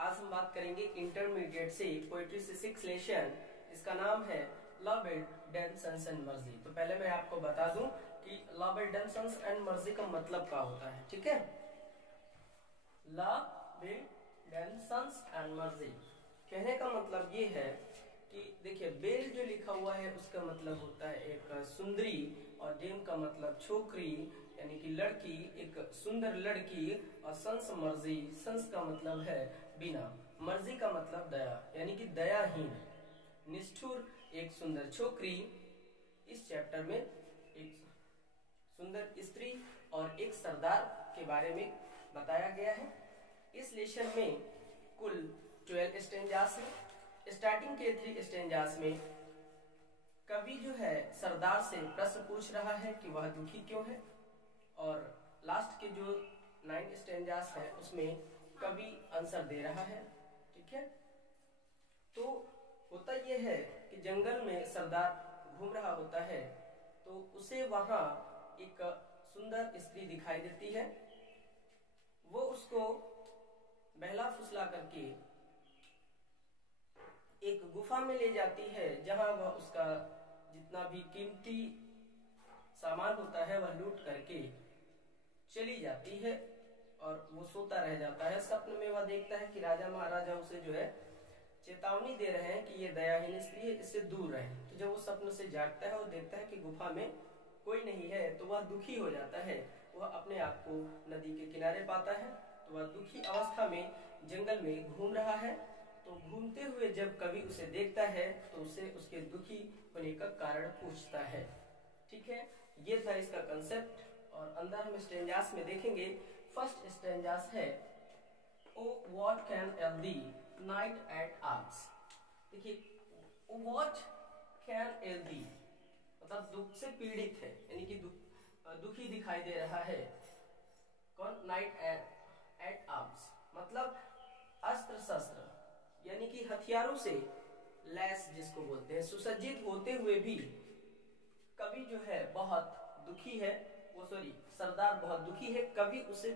आज हम बात करेंगे इंटरमीडिएट से पोएट्री से 6 लेशन। इसका नाम है ला बेल डेन सन्स एंड मर्जी। तो पहले मैं आपको बता दूं कि ला बेल डेन सन्स एंड मर्जी का मतलब क्या होता है। ठीक है, ला बेल डेन सन्स एंड मर्जी कहने का मतलब ये है कि देखिए, बेल जो लिखा हुआ है उसका मतलब होता है एक सुंदरी, और डेम का मतलब छोकरी यानी कि लड़की, एक सुंदर लड़की। और सन्स मर्जी, सन्स का मतलब है बिना, मर्जी का मतलब दया यानी कि दयाहीन, निष्ठुर एक सुंदर छोकरी। इस चैप्टर में एक सुंदर स्त्री और एक सरदार के बारे में बताया गया है। इस लेशन में कुल 12 स्टेंजास है। स्टार्टिंग के 3 स्टेंजास में कवि जो है सरदार से प्रश्न पूछ रहा है कि वह दुखी क्यों है, और लास्ट के जो 9 स्टेंजास है उसमें कवि आंसर दे रहा है। ठीक है, तो होता यह है कि जंगल में सरदार घूम रहा होता है, तो उसे वहां एक सुंदर स्त्री दिखाई देती है। वो उसको बहला फुसला करके एक गुफा में ले जाती है, जहां वह उसका जितना भी कीमती सामान होता है वह लूट करके चली जाती है, और वो सोता रह जाता है। सपने में वह देखता है कि राजा महाराजा उसे जो है चेतावनी दे रहे हैं कि ये दयाहीन स्त्री है, इससे दूर रहे। तो जब वो सपने से जागता है और देखता है कि गुफा में कोई नहीं है, तो वह दुखी हो जाता है। वह अपने आप को नदी के किनारे पाता है, तो वह दुखी अवस्था में जंगल में घूम रहा है। तो घूमते हुए जब कवि उसे देखता है तो उसे उसके दुखी होने का कारण पूछता है। ठीक है, ये था इसका कंसेप्ट। और अंदर हम स्टेंजास में देखेंगे। फर्स्ट स्टेंजास है O what can ail thee knight at arms. देखिए, व्हाट कैन एल दी मतलब दुख से पीड़ित है, यानी कि दुखी दिखाई दे रहा है। कौन? नाइट एट आर्म्स मतलब अस्त्र शस्त्र यानी कि हथियारों से लैस जिसको बोलते हैं, सुसज्जित होते हुए भी कवि जो है बहुत दुखी है। वो सॉरी, सरदार बहुत दुखी है। कवि उसे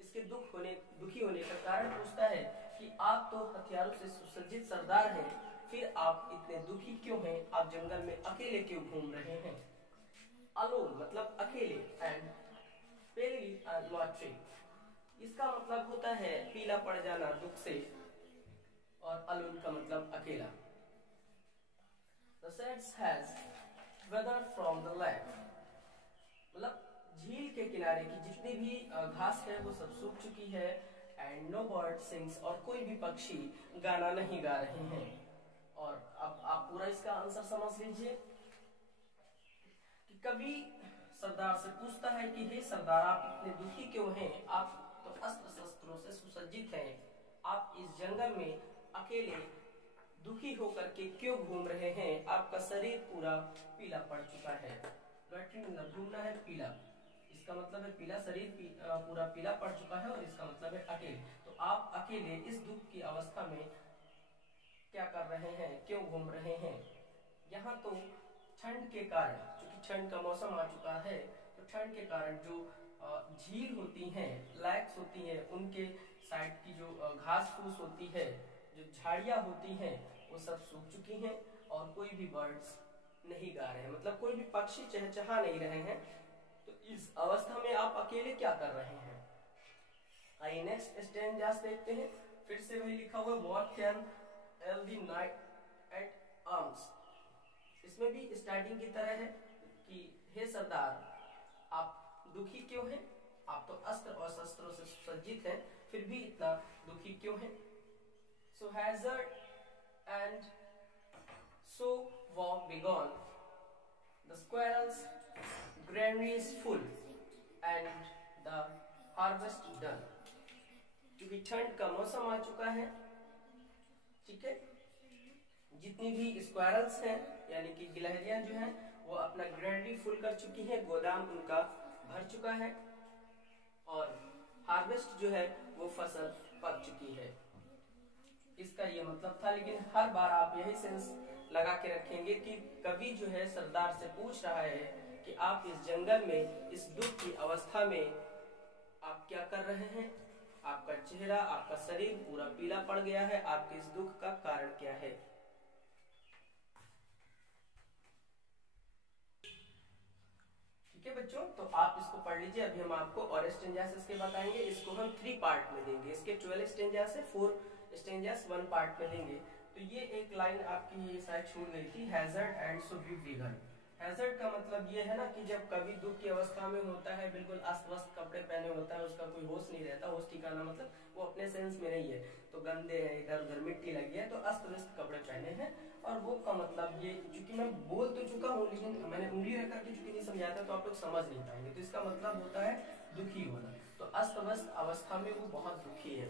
इसके दुखी होने का कारण पूछता है कि आप तो हथियारों से सुसज्जित सरदार हैं, फिर आप इतने दुखी क्यों हैं? आप जंगल में अकेले क्यों घूम रहे हैं? अलोन मतलब अकेले, एंड पेली लॉटरी इसका मतलब होता है पीला पड़ जाना दुख से, और अलोन का मतलब अकेला। The sands has weathered from the lake मतलब झील के किनारे की जितनी भी घास है वो सब सूख चुकी है। एंड नो बर्ड सिंग्स और कोई भी पक्षी गाना नहीं गा रहे हैं। और अब आप पूरा इसका आंसर समझ लीजिए कि कवि सरदार से पूछता है कि हे सरदार, आप इतने दुखी क्यों हैं? आप तो अस्त्र शस्त्रों से सुसज्जित हैं, आप इस जंगल में अकेले दुखी होकर के क्यों घूम रहे हैं? आपका शरीर पूरा पीला पड़ चुका है। मतलब घूमना है पीला, इसका मतलब है पीला, शरीर पूरा पीला पड़ चुका है, और इसका मतलब है अकेले। तो आप अकेले इस दुख की अवस्था में क्या कर रहे हैं, क्यों घूम रहे हैं? यहाँ तो ठंड के कारण, क्योंकि ठंड का मौसम आ चुका है, तो ठंड के कारण जो झील होती हैं, लैक्स होती हैं, उनके साइड की जो घास फूस होती है, जो झाड़ियां होती हैं, वो सब सूख चुकी हैं, और कोई भी बर्ड्स नहीं गा रहे हैं, मतलब कोई भी पक्षी चहचहा नहीं रहे हैं। तो इस अवस्था में आप अकेले क्या कर रहे हैं? आइए नेक्स्ट स्टेंजास देखते हैं। फिर से वही लिखा हुआ what can ail thee knight at arms. इसमें भी स्टार्टिंग की तरह है कि हे सरदार, आप दुखी क्यों हैं? आप तो अस्त्र और शस्त्रों से सुसज्जित हैं, फिर भी इतना दुखी क्यों हैं? So hazard and so walk begone. The squirrel's granary is full and the harvest done. क्योंकि ठंड का मौसम आ चुका है, ठीक है, जितनी भी स्क्वायरल्स हैं यानी कि गिलहरियां जो हैं वो अपना ग्रैनरी फुल कर चुकी हैं, गोदाम उनका भर चुका है, और हार्वेस्ट जो है वो फसल पक चुकी है। इसका ये मतलब था। लेकिन हर बार आप यही सेंस लगा के रखेंगे कि कवि जो है सरदार से पूछ रहा है कि आप इस जंगल में इस दुख की अवस्था में आप क्या कर रहे हैं? आपका चेहरा, आपका शरीर पूरा पीला पड़ गया है, आपके इस दुख का कारण क्या है। ठीक है बच्चों, तो आप इसको पढ़ लीजिए। अभी हम आपको और स्टेंजास इसके बताएंगे। इसको हम 3 पार्ट में देंगे। इसके 12 स्टेंजास है, 4 स्टेंजास 1 पार्ट में लेंगे। तो ये एक लाइन आपकी ये शायद छूट गई थी, haggard and so woebegone. Haggard का मतलब ये है ना कि जब कभी दुख की अवस्था में होता है, बिल्कुल अस्त व्यस्त कपड़े पहने होता है, उसका कोई होश नहीं रहता। होश ठिकाना मतलब वो अपने सेंस में नहीं है, तो गंदे है, इधर उधर मिट्टी लगी है, तो अस्त व्यस्त कपड़े पहने हैं। और वो का मतलब ये, चूंकि मैं बोल तो चुका हूँ लेकिन मैंने उंगली रख करके चूंकि नहीं समझाया था तो आप लोग समझ नहीं पाएंगे। तो इसका मतलब होता है दुखी होना। तो अस्त व्यस्त अवस्था में वो बहुत दुखी है,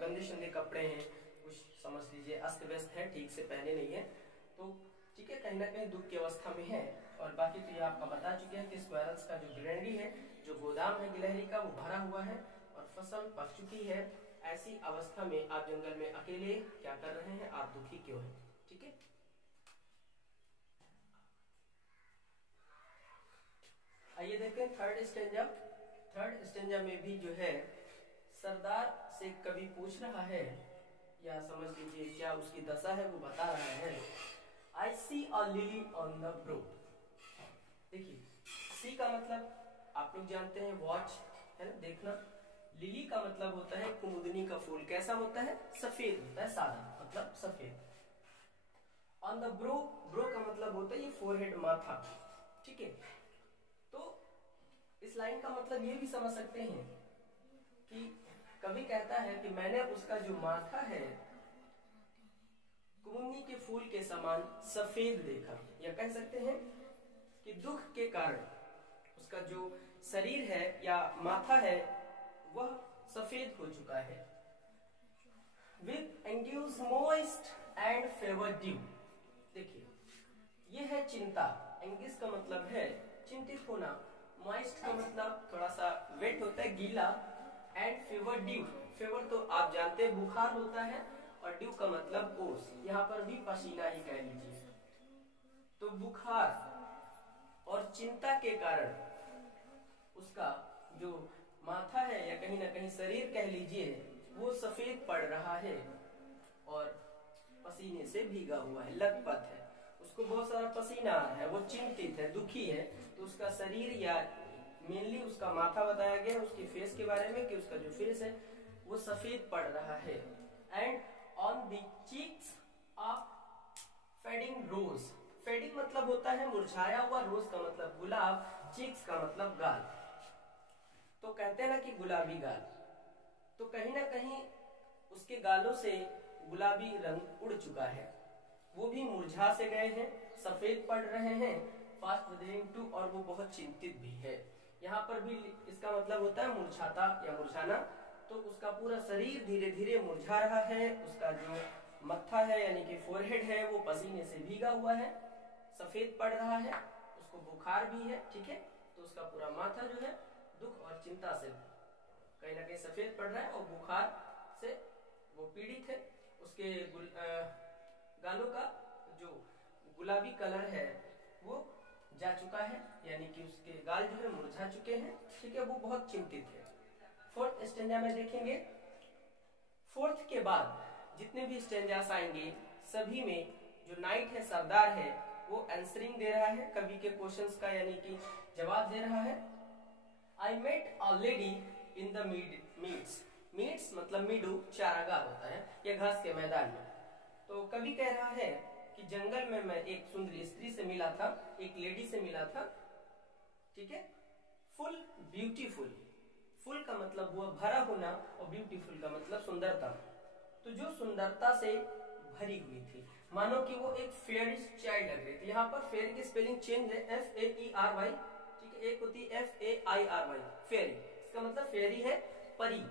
गंदे शंदे कपड़े हैं, कुछ समझ लीजिए अस्त व्यस्त है, ठीक से पहने नहीं है, तो ठीक है, कहीं ना कहीं दुख की अवस्था में है। और बाकी तो ये आपका बता चुके हैं कि स्क्वायरल्स का जो ग्रैंडी है, जो गोदाम है गिलहरी का, वो भरा हुआ है और फसल पक चुकी है। ऐसी अवस्था में आप जंगल में अकेले क्या कर रहे हैं, आप दुखी क्यों हैं। ठीक है, आइए देखते हैं थर्ड स्टेंजा। थर्ड स्टेंजा में भी जो है सरदार से कवि पूछ रहा है, या समझ लीजिए क्या उसकी दशा है वो बता रहा है। I see a lily on the brook। देखिए, सी का मतलब आप लोग जानते हैं वॉच है ना, देखना। लिली का मतलब होता है कुमुदनी का फूल। कैसा होता है, सफेद होता है, सादा मतलब सफेद। ऑन द ब्रो, ब्रो का मतलब होता है ये फोरहेड, माथा। ठीक है, तो इस लाइन का मतलब ये भी समझ सकते हैं कि कवि कहता है कि मैंने उसका जो माथा है कुमुदनी के फूल के समान सफेद देखा, या कह सकते हैं कि दुख के कारण उसका जो शरीर है या माथा है वह सफेद हो चुका है। With induced moist and favored dew। देखिए, ये है चिंता। एंगिस का मतलब है चिंतित होना, मॉइस्ट का मतलब थोड़ा सा वेट होता है, गीला, एंड फेवर ड्यू, फेवर तो आप जानते हैं बुखार होता है, और ड्यू का मतलब ओस, यहाँ पर भी पसीना ही कह लीजिए। तो बुखार और चिंता के कारण उसका जो माथा है या कहीं ना कहीं शरीर कह लीजिए वो सफेद पड़ रहा है और पसीने से भीगा हुआ है, लथपथ है, उसको बहुत सारा पसीना आ रहा है, वो चिंतित है, दुखी है। तो उसका शरीर या मेनली उसका माथा बताया गया, उसके फेस के बारे में कि उसका जो फेस है वो सफेद पड़ रहा है। And on the cheeks of fading rose. Fading मतलब होता है मुरझाया हुआ, रोज का मतलब गुलाब, चीक्स का मतलब गाल। तो कहते हैं ना कि गुलाबी गाल, तो कहीं ना कहीं उसके गालों से गुलाबी रंग उड़ चुका है, वो भी मुरझा से गए हैं, सफेद पड़ रहे हैं, फास्ट विदरिंग टू, और वो बहुत चिंतित भी है। यहाँ पर भी इसका मतलब होता है मुरझाता या मुरझाना। तो उसका पूरा शरीर धीरे धीरे मुरझा रहा है, उसका जो मत्था है यानी कि फोरहेड है वो पसीने से भीगा हुआ है, सफेद पड़ रहा है, उसको बुखार भी है। ठीक है, तो उसका पूरा माथा जो है दुख और चिंता से कहीं ना कहीं सफेद पड़ रहा है और बुखार से वो पीड़ित है। उसके गालों का जो गुलाबी कलर है वो जा चुका है, यानी कि उसके गाल जो है मुरझा चुके हैं। ठीक है, वो बहुत चिंतित है। फोर्थ स्टेंजा में देखेंगे, फोर्थ के बाद जितने भी स्टेंजास आएंगे सभी में जो नाइट है, सरदार है, वो आंसरिंग दे रहा है कवि के क्वेश्चंस का, यानी कि जवाब दे रहा है। I met a lady in the meads. Meads मतलब मीडू, चारागाह होता है या घास के मैदान में। तो कवि कह रहा है कि जंगल में मैं एक सुंदर स्त्री से मिला था, एक लेडी से मिला था। ठीक है, फुल ब्यूटीफुल, फुल का मतलब हुआ भरा होना और ब्यूटीफुल का मतलब सुंदरता। तो जो सुंदरता से भरी हुई थी, मानो कि वो एक फेयरिश चाइल्ड लग रही थी। यहाँ पर फेयर की स्पेलिंग चेंज है, FAERY। ठीक है, एक होती है FAIRY, फेरी, इसका मतलब फेरी है परी।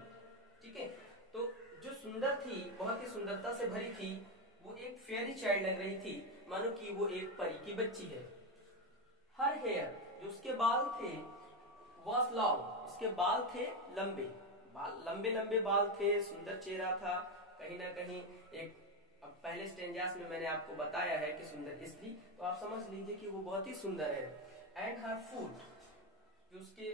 ठीक है, तो जो सुंदर थी, बहुत ही सुंदरता से भरी थी, वो एक फेयरी चाइल्ड लग रही थी, मानो कि वो एक परी की बच्ची है। हर हेयर, जो उसके बाल थे, वॉज लॉन्ग, उसके बाल थे लंबे, बाल लंबे लंबे बाल थे, सुंदर चेहरा था। कहीं ना कहीं एक, अब पहले स्टेंजास में मैंने आपको बताया है कि सुंदर स्त्री, तो आप समझ लीजिए कि वो बहुत ही सुंदर है। एंड हर फूट, जो उसके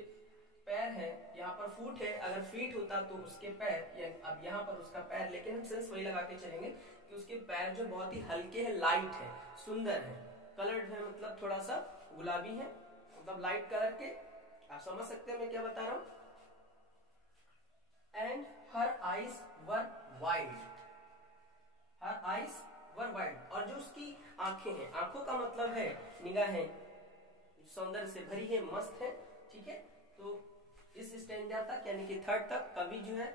पैर है, यहाँ पर फुट है, अगर फीट होता तो उसके पैर, या अब यहाँ पर उसका पैर, लेकिन हम सेंस वही लगा के चलेंगे कि उसके पैर जो बहुत ही हल्के हैं, लाइट है, सुंदर है, कलर्ड है, मतलब थोड़ा सा गुलाबी है, मतलब लाइट कलर के। आप समझ सकते हैं मैं क्या बता रहा हूं। And her eyes were wide, her eyes were wide, और जो उसकी आंखें हैं, आंखों का मतलब है निगाहें सौंदर्य से भरी है, मस्त है, ठीक है। तो इस स्टैंजा तक यानी कि थर्ड तक कवि जो है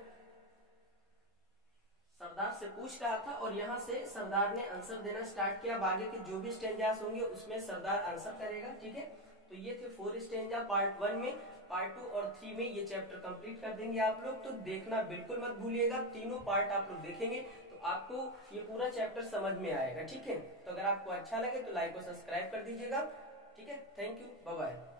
सरदार से पूछ रहा था, और यहाँ से सरदार ने आंसर देना स्टार्ट किया। आगे के जो भी स्टैंजास होंगे उसमें सरदार आंसर करेगा, ठीक है। तो ये थे 4 स्टैंजा पार्ट 1 में। पार्ट 2 और 3 में ये चैप्टर कंप्लीट कर देंगे आप लोग, तो देखना बिल्कुल मत भूलिएगा। तीनों पार्ट आप लोग देखेंगे तो आपको ये पूरा चैप्टर समझ में आएगा, ठीक है। तो अगर आपको अच्छा लगे तो लाइक और सब्सक्राइब कर दीजिएगा, ठीक है। Thank you, bye bye.